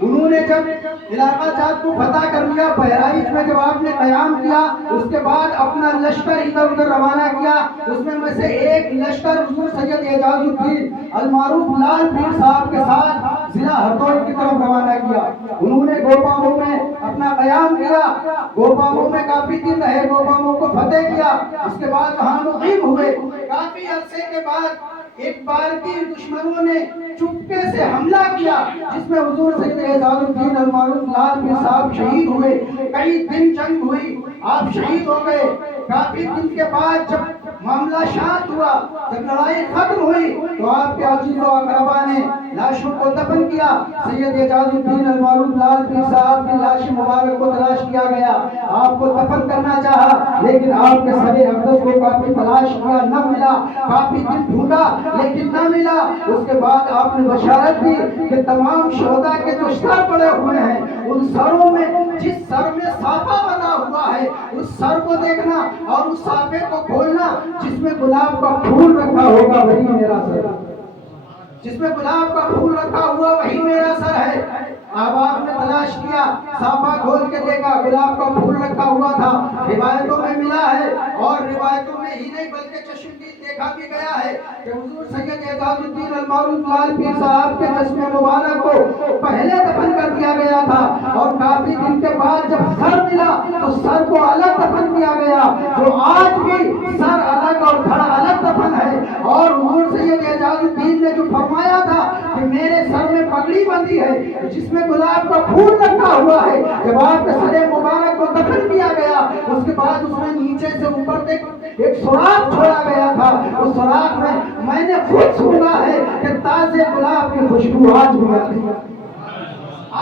انہوں نے جب علاقہ جات کو فتح کر لیا، بہرائچ میں جب آپ نے قیام کیا، اس کے بعد اپنا لشکر ادھر ادھر روانہ کیا، اس میں سے ایک لشکر حضور سید اعجاز الدین المعروف لال پیر صاحب کے ساتھ ضلع ہردوئی کی طرف روانہ کیا۔ انہوں نے گوپاموں میں اپنا قیام کیا، گوپاموں میں کافی دن رہے، گوپاموں کو فتح کیا، اس کے بعد وہاں مقیم ہوئے۔ کافی عرصے کے بعد ایک بار کی دشمنوں نے چپکے سے حملہ کیا، جس میں حضور سید اعجاز الدین المعروف لال پیر صاحب شہید ہوئے۔ کئی دن جنگ ہوئی، آپ شہید ہو گئے۔ کافی دن کے بعد جب معاملہ شانت ہوا، جب لڑائی ختم ہوئی، تو آپ کے عزیز و اقربا نے لاشوں کو دفن کیا۔ سید اعجاز الدین المعروف لال پیر صاحب کی لاش مبارک کو تلاش کیا گیا، آپ کو دفن کرنا چاہا، لیکن آپ کے سر اقدس کو کافی تلاش کیا، نہ ملا، کافی دن ڈھونڈا لیکن نہ ملا۔ اس کے بعد آپ نے بشارت دی کہ تمام شہداء کے جو سر پڑے ہوئے ہیں، ان سروں میں جس سر میں صافہ بنا ہوا ہے، اس سر کو دیکھنا اور اس صافے کو کھولنا، جس میں گلاب کا پھول رکھا ہوگا وہی میرا سر، جس میں گلاب کا پھول رکھا ہوا وہی میرا سر ہے۔ اب آپ نے تلاش کیا، صافہ کھول کے دیکھا، گلاب کا پھول رکھا ہوا تھا، روایتوں میں ملا ہے، اور روایتوں میں ہی نہیں بلکہ چشمدید دیکھا بھی گیا ہے کہ حضور سید اعجاز الدین المعروف لال پیر صاحب کے جسم مبارک کو پہلے دفن کر دیا گیا تھا، اور کافی دن کے بعد جب سر ملا تو سر کو الگ دفن کیا گیا، جو آج بھی سر الگ اور دھڑ الگ دفن ہے۔ اور حضور سید اعجاز الدین نے جو فرمایا تھا کہ میرے سر میں پگڑی بندھی ہے جس میں گلاب کا پھول رکھا ہوا ہے، جب آپ کے سر مبارک کو دفن کیا گیا، اس کے بعد اس میں نیچے سے اوپر تک ایک سوراخ چھوڑا گیا تھا، اس سوراخ میں نے خود سنا ہے کہ تازے گلاب کی خوشبو آج بھی آتی ہے،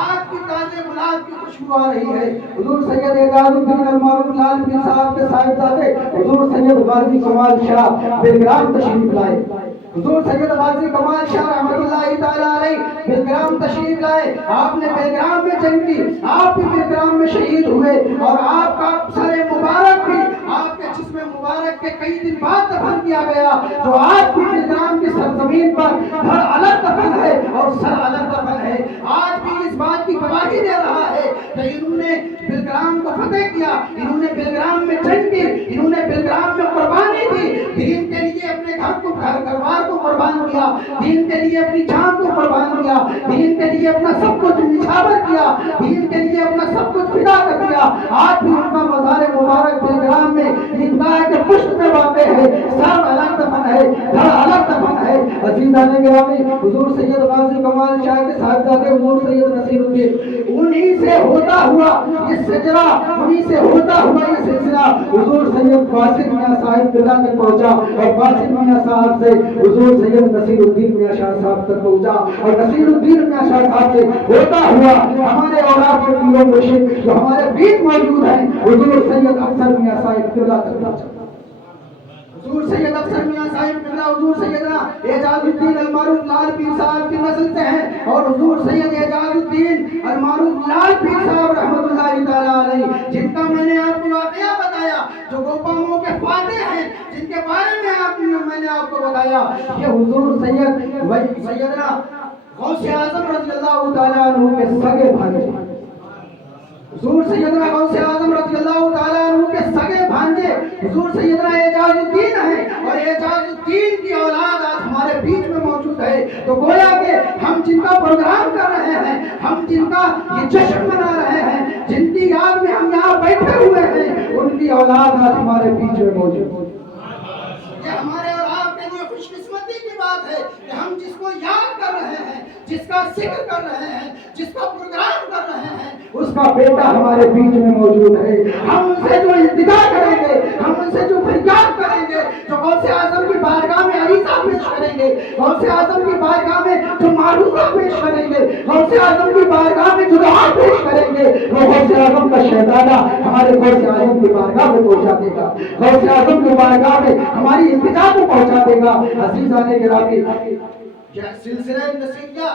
آج بھی تازے گلاب کی خوشبو آ رہی ہے۔ حضور سید اعجاز الدین المعروف لال پیر صاحب کے صاحبزادے حضور سید غازی کمال شاہ بلگرام تشریف لائے۔ حضور سید غازی کمال شاہ رحمۃ اللہ تعالیٰ علیہ بلگرام تشریف لائے۔ آپ نے بلگرام میں جنگ کی، آپ بھی بلگرام میں شہید ہوئے، اور آپ کا سر مبارک بھی آپ کے جسم مبارک کے کئی دن بعد دفن کیا گیا، جو آج بھی بلگرام کی سرزمین پر دھڑ الگ دفن ہے اور سر الگ دفن ہے۔ آج بھی اس بات کی گواہی دے رہا ہے کہ انہوں نے بلگرام کو فتح کیا، انہوں نے بلگرام میں جنگ کی، انہوں نے بلگرام میں قربانی دی، دین کے لیے اپنے گھر بار کو قربان کیا، دین کے لیے اپنی جان کو قربان کیا، دین کے لیے اپنا سب کچھ نچھاور کیا، دین کے لیے اپنا سب کچھ فدا کر دیا۔ آج بھی ان کا مزار مبارک بلگرام میں عیدگاہ کے پشت میں واقع ہے، سر الگ دفن ہے، دھڑ الگ دفن ہے۔ عزیزان گرامی، حضور سید غازی کمال شاہ کے صاحبزادے حضور سید نصیر الدین، انہی سے ہوتا ہوا یہ سجرہ، انہی سے ہوتا ہوا یہ سلسلہ حضور سید قاسم میاں صاحب قبلہ تک پہنچا، اور قاسم میاں صاحب سے حضور سید نصیر الدین میاں شاہ صاحب تک پہنچا، اور نصیر الدین میاں شاہ صاحب سے ہوتا ہوا ہمارے اولاد کے پیروں مرشد جو ہمارے بیچ موجود ہیں، حضور سید افسر میاں صاحب قبلہ تک پہنچا۔ حضور سید افسر میاں صاحب قبلہ حضور سیدنا اعجاز الدین المعروف لال پیر صاحب کی نسل سے ہیں، اور حضور سید اعجاز الدین المعروف لال پیر صاحب رحمۃ اللہ تعالیٰ علیہ، جن کا میں نے آپ کو واقعہ بتایا، جو گوپاموں کے فاتح ہیں، جن کے بارے میں نے آپ کو بتایا، یہ حضور سیدنا غوث اعظم رضی اللہ تعالیٰ عنہ کے سگے بھانجے، حضور سیدنا غوث اعظم رضی اللہ تعالیٰ عنہ کے سگے بھانجے حضور سیدنا اعجاز الدین ہیں، اور اعجاز الدین کی اولاد آج ہمارے بیچ میں موجود ہے۔ تو گویا کہ ہم جن کا پروگرام کر رہے ہیں، ہم جن کا یہ جشن منا رہے ہیں، جن کی یاد میں ہم یہاں بیٹھے ہوئے ہیں، ان کی اولاد آج ہمارے بیچ میں موجود ہے۔ یہ ہمارے اور آپ کے لیے خوش قسمتی کی بات ہے کہ ہم جس کو یاد کر رہے ہیں، جس کا ذکر کر رہے ہیں، جس کا پروگرام کر رہے ہیں، اس کا بیٹا ہمارے بیچ میں موجود ہے۔ ہم ان سے جو التجا کریں گے، ہم ان سے جو فریاد کریں گے، جو غوث اعظم کی بارگاہ میں عریضہ پیش کریں گے، غوث اعظم کی بارگاہ میں جو معروضہ پیش کریں گے، غوث اعظم کی بارگاہ میں جو دعا پیش کریں گے، وہ غوث اعظم کا شہزادہ ہمارے غوث اعظم کی بارگاہ میں پہنچا دے گا، غوث اعظم کی بارگاہ میں ہماری التجا کو پہنچا دے گا۔ عزیزان گرامی، سلسلہ نصیحہ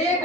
1